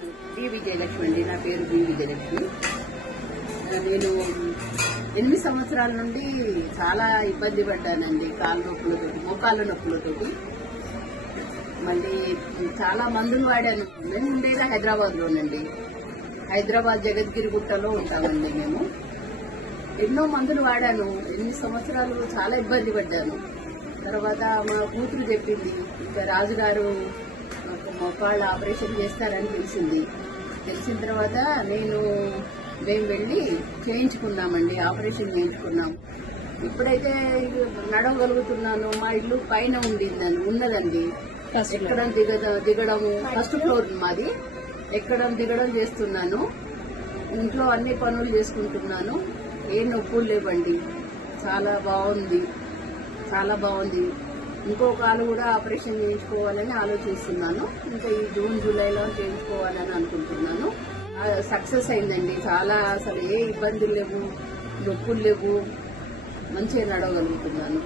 పేరు బి విజయలక్ష్మి అండి. నా పేరు బి విజయలక్ష్మి. నేను 8 సంవత్సరాల నుండి చాలా ఇబ్బంది పడ్డానండి. కాళ్ళ నొప్పులతోటి, మోకాళ్ళ నొప్పులతోటి. మళ్ళీ చాలా మందులు వాడాను. మేము ఉండేది హైదరాబాద్లోనండి. హైదరాబాద్ జగద్గిరి గుట్టలో ఉంటామండి మేము. ఎన్నో మందులు వాడాను. 8 సంవత్సరాలు చాలా ఇబ్బంది పడ్డాను. తర్వాత మా కూతురు చెప్పింది, ఇంకా రాజుగారు మోకాళ్ళ ఆపరేషన్ చేస్తారని తెలిసిన తర్వాత మేము వెళ్ళి చేయించుకున్నామండి. ఆపరేషన్ చేయించుకున్నాం. ఇప్పుడైతే నడవగలుగుతున్నాను. మా ఇల్లు పైన ఉన్నదండి. ఎక్కడం దిగడము ఫస్ట్ ఫ్లోర్ మాది. ఎక్కడం దిగడం చేస్తున్నాను. ఇంట్లో అన్ని పనులు చేసుకుంటున్నాను. ఏ నొప్పులు లేవండి. చాలా బాగుంది. ఇంకో కాలు కూడా ఆపరేషన్ చేయించుకోవాలని ఆలోచిస్తున్నాను. ఇంకా ఈ జూన్ జూలైలో చేయించుకోవాలని అనుకుంటున్నాను. సక్సెస్ అయిందండి. చాలా అసలు ఏ ఇబ్బందులు లేవు, నొప్పులు లేవు. మంచిగా నడవగలుగుతున్నాను.